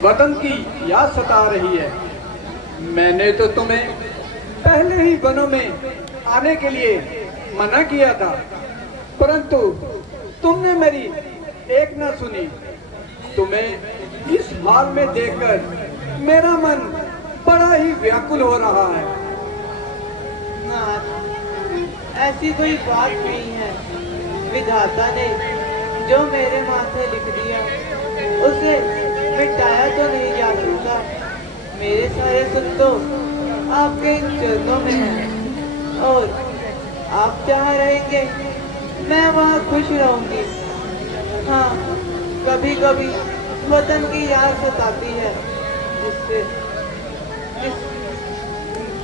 वतन की याद सता रही है। मैंने तो तुम्हें पहले ही वनों में आने के लिए मना किया था, परंतु तुमने मेरी एक न सुनी। तुम्हें इस हाल में देखकर मेरा मन बड़ा ही व्याकुल हो रहा है। नाथ, ऐसी कोई बात नहीं है। विधाता ने जो मेरे माथे लिख दिया उसे मिटाया तो नहीं जा सकता। मेरे सारे सुख तो आपके चरणों में है, और आप जहाँ रहेंगे मैं वहाँ खुश रहूंगी। हाँ, कभी कभी वतन की याद सताती है,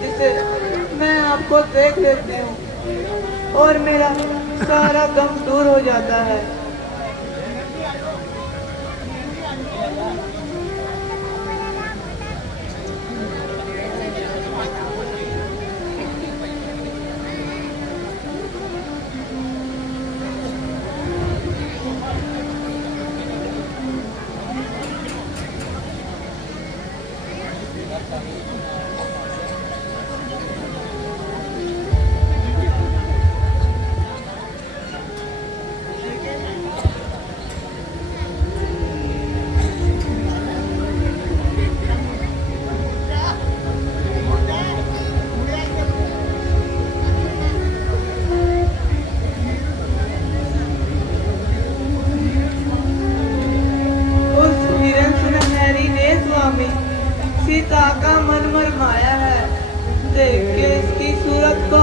जिससे मैं आपको देख लेती हूँ और मेरा सारा गम दूर हो जाता है। सीता का मन मरमाया है, देख के इसकी सूरत को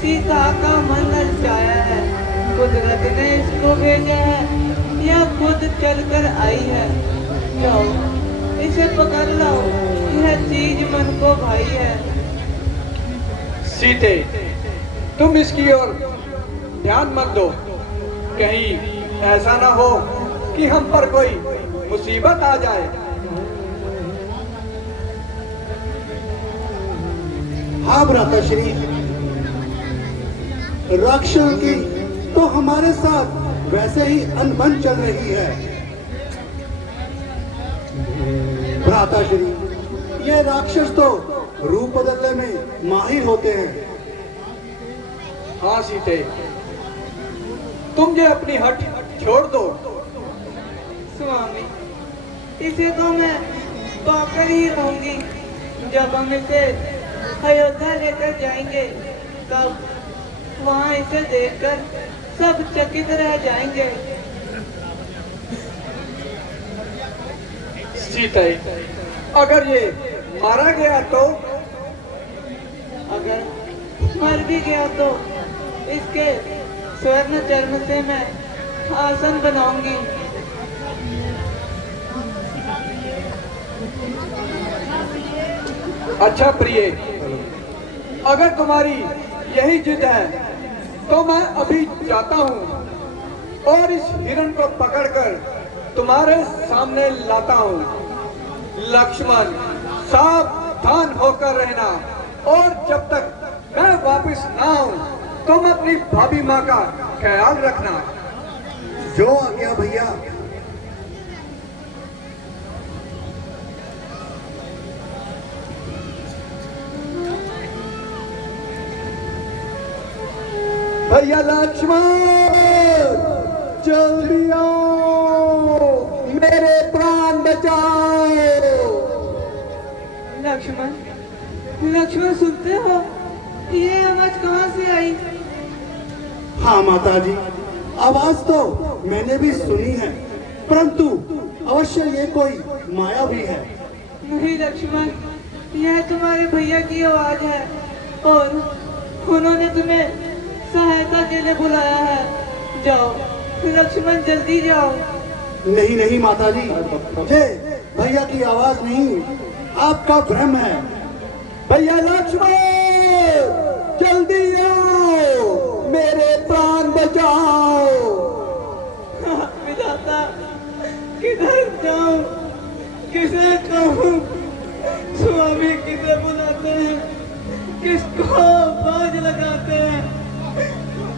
सीता का मन ललचाया है। कुदरत ने इसको भेजा है या खुद चलकर आई है। जाओ इसे पकड़ लो, यह चीज मन को भाई है। सीते, तुम इसकी ओर ध्यान मत दो, कहीं ऐसा ना हो कि हम पर कोई मुसीबत आ जाए। हाँ भ्राताश्री, राक्षसों की तो हमारे साथ वैसे ही अनबन चल रही है। भ्राताश्री, ये राक्षस तो रूप बदलने में माहिर होते हैं। हाँ सीते, तुम ये अपनी हट छोड़ दो। स्वामी, इसे तो मैं पाकर ही रहूंगी। जब हम इसे अयोध्या लेकर जाएंगे तब वहाँ इसे देखकर सब चकित रह जाएंगे। सीते, अगर ये मारा गया तो? अगर मर भी गया तो इसके स्वर्ण चर्म से मैं आसन बनाऊंगी। अच्छा प्रिय, अगर तुम्हारी यही जिद है तो मैं अभी जाता हूँ और इस हिरण को पकड़कर तुम्हारे सामने लाता हूँ। लक्ष्मण, सावधान होकर रहना, और जब तक मैं वापस ना आऊँ तुम अपनी भाभी माँ का ख्याल रखना। जो आज्ञा भैया। भैया लक्ष्मण, जल्दी आओ, मेरे प्राण बचाओ। लक्ष्मण, लक्ष्मण सुनते हो? ये आवाज कहाँ से आई? हाँ माता जी, आवाज तो मैंने भी सुनी है, परंतु अवश्य ये कोई माया भी है। नहीं लक्ष्मण, यह तुम्हारे भैया की आवाज है और उन्होंने तुम्हें सहायता के लिए बुलाया है। जाओ लक्ष्मण, जल्दी जाओ। नहीं नहीं माता जी, ये भैया की आवाज नहीं, आपका भ्रम है। भैया लक्ष्मण, जल्दी आओ, मेरे प्राण बचाओ। विधाता, किधर जाऊं, किसे कहूं? स्वामी किसे बुलाते हैं, किसको बाज लगाते हैं?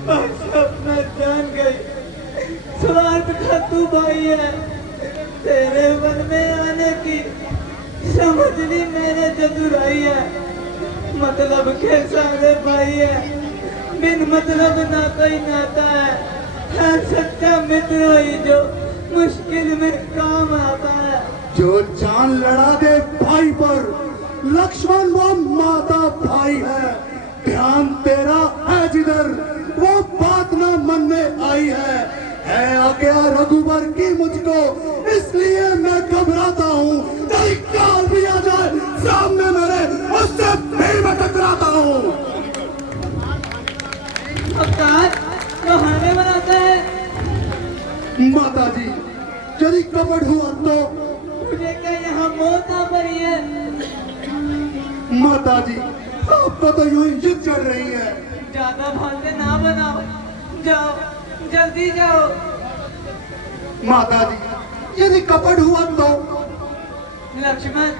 बस अब मैं जान गई, स्वार्थ का तू भाई है, तेरे वन में आने की समझ ली मैंने चतुराई है। मतलब के सारे भाई है, बिन मतलब ना कोई नाता है सच्चा मित्र वही जो मुश्किल में काम आता है। जो जान लड़ा दे भाई पर, लक्ष्मण वो माता भाई है। ध्यान तेरा है जिधर, वो बात ना मन में आई है आज्ञा रघुबर की मुझको, इसलिए मैं घबराता हूँ। कहीं काल भी आ जाए सामने मेरे, उससे फिर मैं टकराता हूँ। अवतार बहाने बनाता है। माता जी, यदि कपट हुआ तो? मुझे क्या यहाँ मौत आ पड़ी है? माता जी, आपको तो यूं ही जिद चढ़ रही है। ज्यादा भाषण ना बनाओ, जाओ जल्दी जाओ। माता जी, यदि कपट हुआ तो? लक्ष्मण,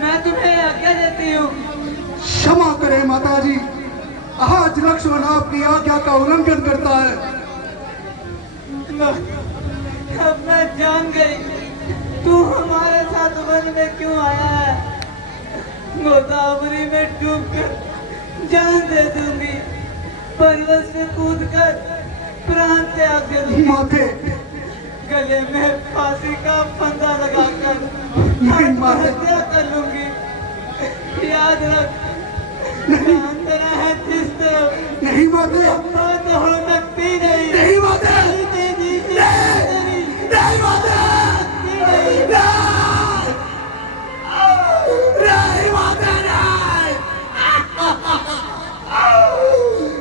मैं तुम्हें आज्ञा देती हूँ। क्षमा करें माता जी, आज लक्ष्मण आपकी आज्ञा का उल्लंघन करता है। अब मैं जान गई तू हमारे साथ वन में क्यों आया है। गोदावरी में डूबकर जान दे दूंगी, पर्वत से कूदकर प्राण त्याग दे दूंगी। माते, गले में फांसी का फंदा लगाकर नहीं माते, आत्महत्या कर लूंगी। याद रख, जान तेरा है जिस तरफ, नहीं माते, मौत हो सकती नहीं। नहीं माते, नहीं माते, नहीं माते, नहीं।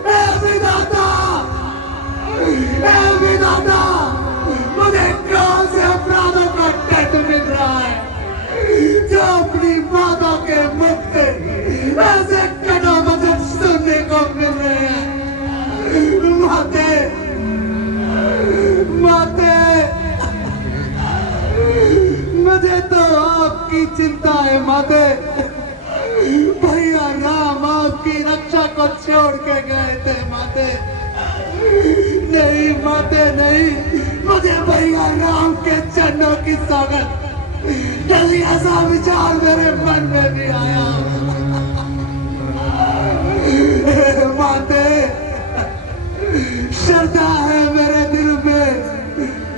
ए विधाता, ए विधाता, मुझे कौन से अपराधों का दंड मिल रहा है जो अपनी माता के मुख से ऐसे कड़ा वचन सुनने को मिल रहे हैं। माते, माते, मुझे तो आपकी चिंता है माते। भैया राम आपकी रक्षा को छोड़ के गए थे माते। नहीं माते नहीं, मुझे भैया राम के चरणों की सौगंध। कभी ऐसा विचार मेरे मन में भी आया। माते, श्रद्धा है मेरे दिल में,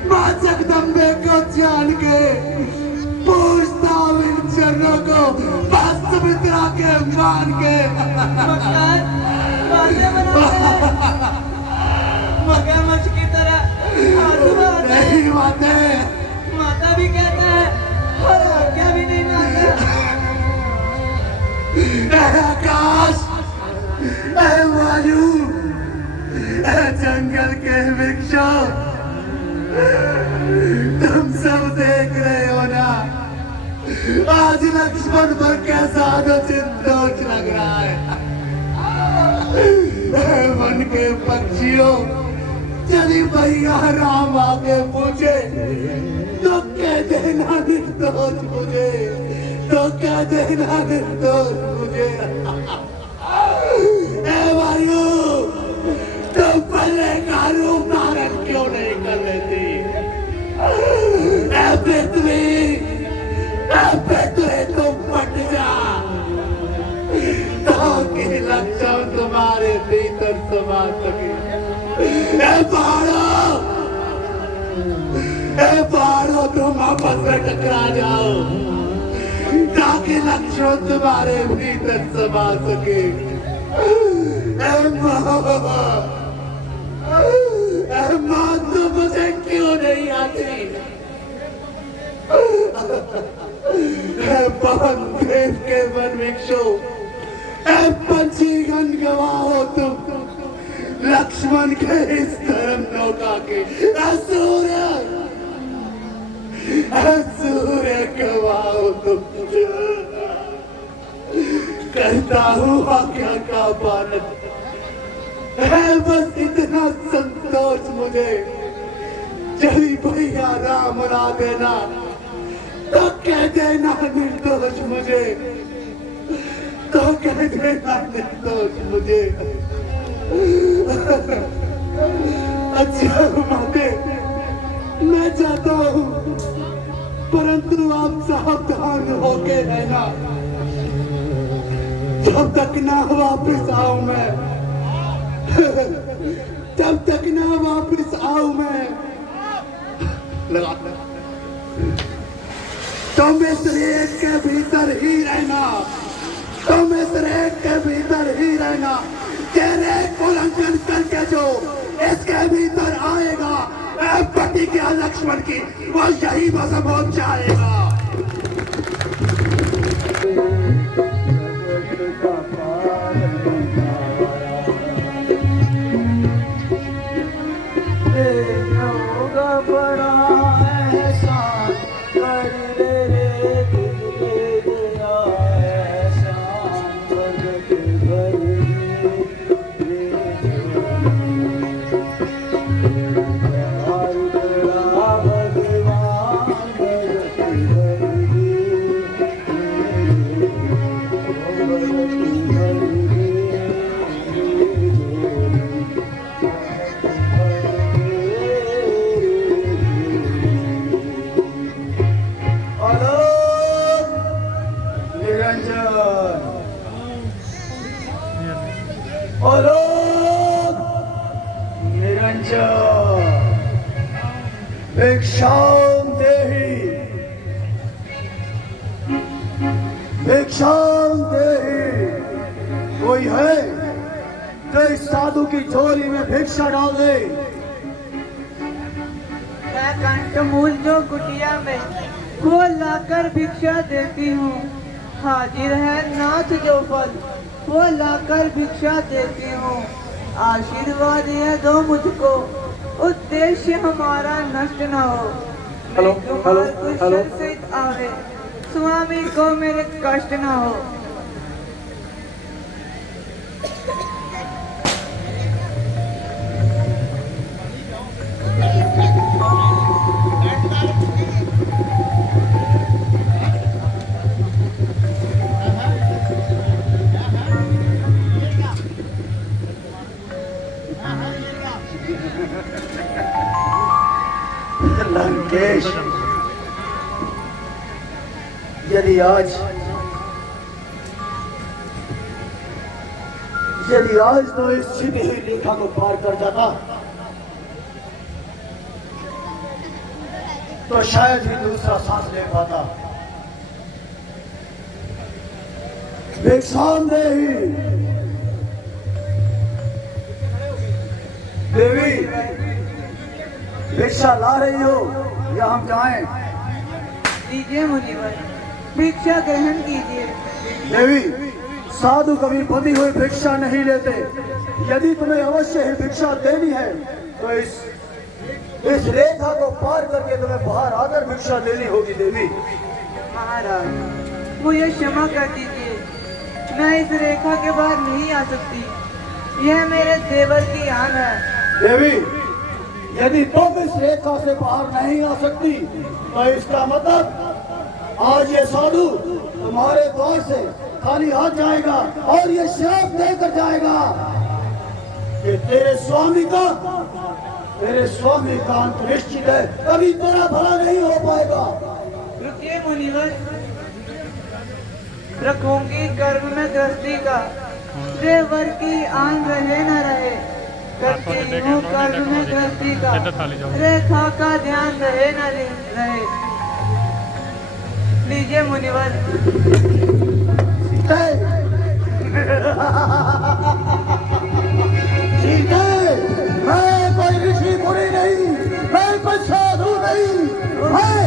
मां जगदम्बे को जान के पूछता हूँ इन चरणों को, बस सुमित्रा के मान के। मगरमच्छ की तरह आंसू आते हैं। नहीं माते, माता भी कहता है और आज्ञा भी नहीं मानता। आकाश, वायु, जंगल के वृक्षों, तुम सब देख रहे हो ना, आज लक्ष्मण पर कैसा अनुचित दोष लग रहा है। वन के पक्षियों, यदि भैया राम आके पूछे तो कह देना निर्दोष मुझे, तो कह देना निर्दोष मुझे। ए वायु, तो पहले का रूप धारण क्यों नहीं कर लेती? ए पृथ्वी तुम फट जा, ताकि लक्ष्मण तुम्हारे भीतर समा सके। पहाड़ों तुम आपस में टकरा जाओ, ताकि लक्ष्मण तुम्हारे भीतर समा सके। मां तो मुझे क्यों नहीं आती? पवन देव के वन वृक्षों, पंछीगण गवाह हो तुम, लक्ष्मण के इस धर्म नौका के। सूर्य गवाह हो तुम। करता हूँ आज्ञा का पालन, है बस इतना संतोष मुझे। चली भैया राम ला देना, तो कह देना निर्दोष मुझे, तो कह देना निर्दोष मुझे। अच्छा माते, मैं जाता हूँ, परंतु आप सावधान होके रहना। जब तक ना वापस आऊं मैं, जब तक ना वापस आऊं मैं, लगा तुम इस रेत के भीतर ही रहना, तुम इस रेत के भीतर ही रहना। तेरे उल्लंघन करके जो इसके भीतर आएगा, पति के लक्ष्मण की, वो यही भस्म हो जाएगा। भिक्षाम देहि, भिक्षाम देहि। कोई है जो इस साधु की झोली में भिक्षा डाल दे? मैं कंठमूल जो कुटिया में वो लाकर भिक्षा देती हूँ। हाजिर है नाथ जो फल वो लाकर भिक्षा देती हूँ। आशीर्वाद यह दो मुझको, उद्देश्य हमारा नष्ट न हो। Hello, hello, hello. सहित आवे, स्वामी को मेरे कष्ट न हो। लंकेश, यदि आज तो इस छिपी हुई रेखा को पार कर जाता, तो शायद ही दूसरा सांस ले पाता। भिक्षाम देहि। देवी, भिक्षा ला रही हो या हम जाएं? लीजिए मुनिवर, भिक्षा ग्रहण कीजिए। देवी, साधु कभी बंधी हुई भिक्षा नहीं लेते। यदि तुम्हें अवश्य ही भिक्षा देनी है तो इस रेखा को पार करके तुम्हें बाहर आकर भिक्षा देनी होगी। देवी महाराज, मुझे क्षमा कर दीजिए, मैं इस रेखा के बाहर नहीं आ सकती। यह मेरे देवर की आन है। देवी, यदि तुम इस रेखा से बाहर नहीं आ सकती तो इसका मतलब आज ये साधु तुम्हारे द्वार से खाली हाथ जाएगा और ये श्राप देकर जाएगा कि तेरे स्वामी का अंत निश्चित है, कभी तेरा भला नहीं हो पाएगा। रुकिए मुनिवर, रखूंगी कर्म में दृष्टि का, देवर की आन रहे न रहे। करती हूँ कर्म में दृष्टि का, रेखा का ध्यान रहे न रहे। लीजिए मुनिवर। मैं कोई ऋषि मुनि नहीं, मैं कोई साधु नहीं, मैं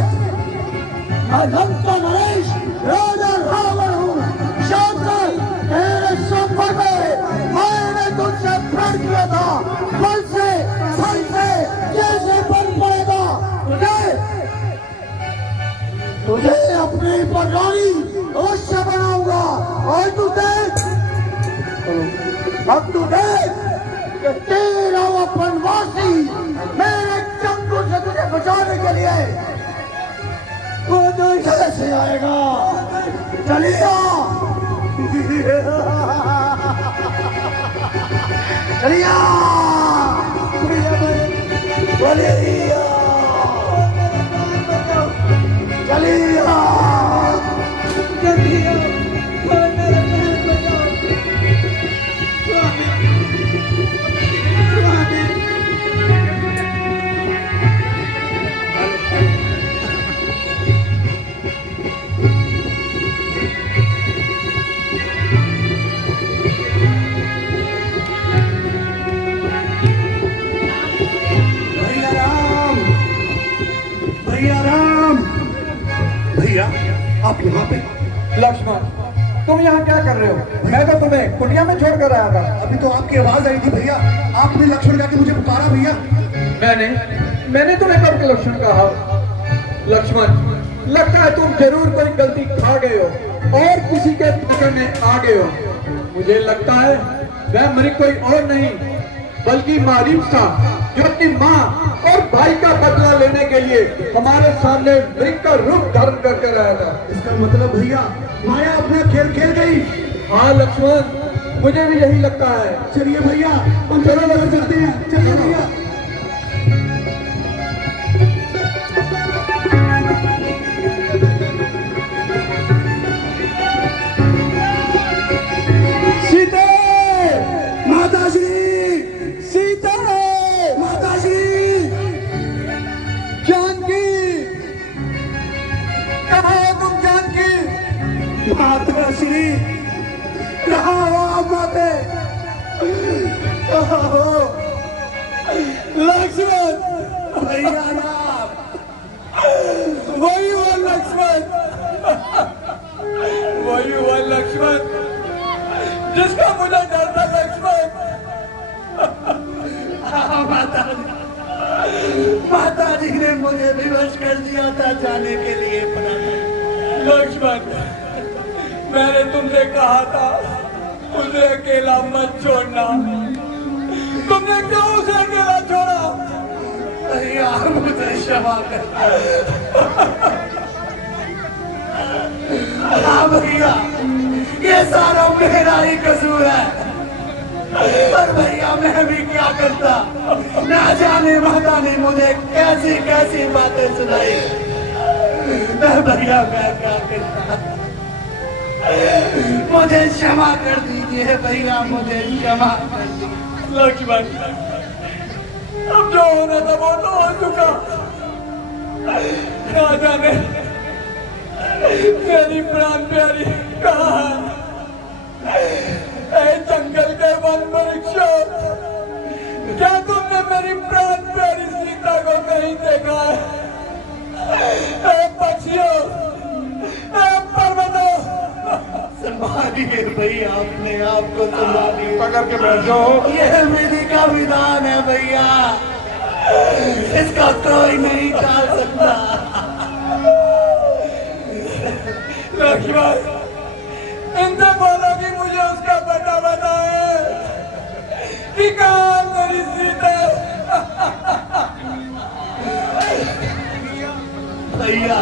लंका नरेश राजा रावण हूँ। शंकर, तेरे संपर्क में मैंने तुझसे प्रण किया था, फल से जैसे बन पड़ेगा तुझे अपनी पररानी अवश्य बनाऊंगा। और तू देख, अब तू देख कि तेरा वो वनवासी मेरे चंगू से तुझे बचाने के लिए वो कैसे आएगा। चलिए चलिए कलिया। जल्दी आओ और मेरा महल बचाओ। स्वामी, स्वामी। भैया राम, भैया राम, भैया आप यहाँ पे? लक्ष्मण, तुम यहाँ क्या कर रहे हो? मैं तो तुम्हें कुटिया में छोड़ कर आया था। अभी तो आपकी आवाज आई थी भैया, आपने लक्ष्मण जाके मुझे पुकारा भैया। मैंने तुम्हें कब लक्ष्मण कहा? लक्ष्मण, लगता है तुम जरूर कोई गलती खा गए हो और किसी के पकड़ में आ गए हो। मुझे लगता है वह मृग कोई और नहीं बल्कि मारीफ था, जो अपनी माँ और भाई का बदला लेने के लिए हमारे सामने मृग का रूप धारण करके आया था। इसका मतलब भैया माया अपना खेल खेल गई। हाँ लक्ष्मण, मुझे भी यही लगता है। चलिए भैया हम चलो घर चलते हैं, चलिए भैया। सीता, माता श्री, सीता, माता श्री, जानकी, कहाँ हो तुम जानकी? माता श्री, कहाँ हो आप माते? कहाँ हो? लक्ष्मण, भैया राम, वही हुआ लक्ष्मण, वही हुआ लक्ष्मण जिसका मुझे डर था। लक्ष्मण, माता जी ने मुझे विवश कर दिया था जाने के लिए। लक्ष्मण, मैंने तुमसे कहा था उसे अकेला मत छोड़ना, तुमने क्यों उसे अकेला छोड़ा? भैया मुझे क्षमा कर। हाँ भैया, ये सारा मेरा ही कसूर है। पर भैया मैं भी क्या करता, ना जाने माता ने मुझे कैसी कैसी बातें सुनाई। मैं भैया मैं क्या करता, मुझे क्षमा कर दीजिए भैया, मुझे क्षमा कर दीजिए। लक्ष्मण, अब जो होना था वो तो हो चुका। ना जाने मेरी प्राण प्यारी कहाँ है? ऐ जंगल के वन वृक्षों, क्या तुमने मेरी प्राण प्यारी सीता को नहीं देखा है? ऐ पक्षियों, ऐ पर्वतों, संभालिए भैया, अपने आप को संभालिए। पकड़ के बैठ जाओ। यह विधि का विधान है भैया, इसका कोई नहीं टाल सकता। लक्ष्मण, इनसे बोलो कि मुझे उसका पता बताए कि कहाँ मेरी सीता। भैया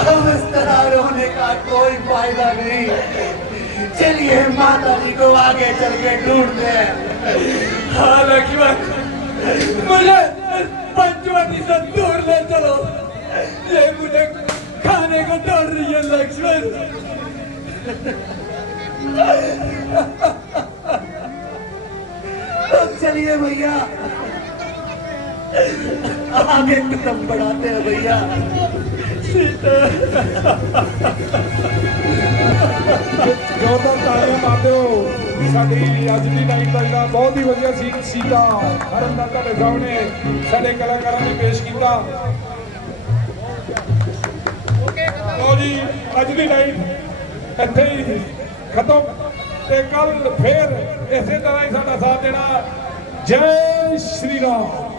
अब इस तरह रोने का कोई फायदा नहीं। चलिए माता जी को आगे चल के ढूंढते हैं। हाँ लक्ष्मण, मुझे पंचवटी से दूर ले चलो, ये मुझे खाने को दौड़ रही है। लक्ष्मण, तो चलिए भैया आगे कदम बढ़ाते हैं भैया। जोरदार तालियां मारते हो। साਡੀ ਅੱਜ ਦੀ ਨਾਈਟ ਦਾ ਜਿਹੜਾ ਬਹੁਤ ਹੀ ਵਧੀਆ ਸੀਤਾ ਹਰਨ ਦਾ ਤੁਹਾਡੇ ਸਾਹਮਣੇ ਸਾਡੇ ਕਲਾਕਾਰਾਂ ਨੇ ਪੇਸ਼ ਕੀਤਾ। ਲਓ ਜੀ, ਅੱਜ ਦੀ ਨਾਈਟ ਇੱਥੇ ਹੀ ਖਤਮ ਤੇ ਕੱਲ ਫੇਰ ਇਸੇ ਤਰ੍ਹਾਂ ਹੀ ਸਾਡਾ ਸਾਥ ਦੇਣਾ। ਜੈ ਸ਼੍ਰੀ ਰਾਮ।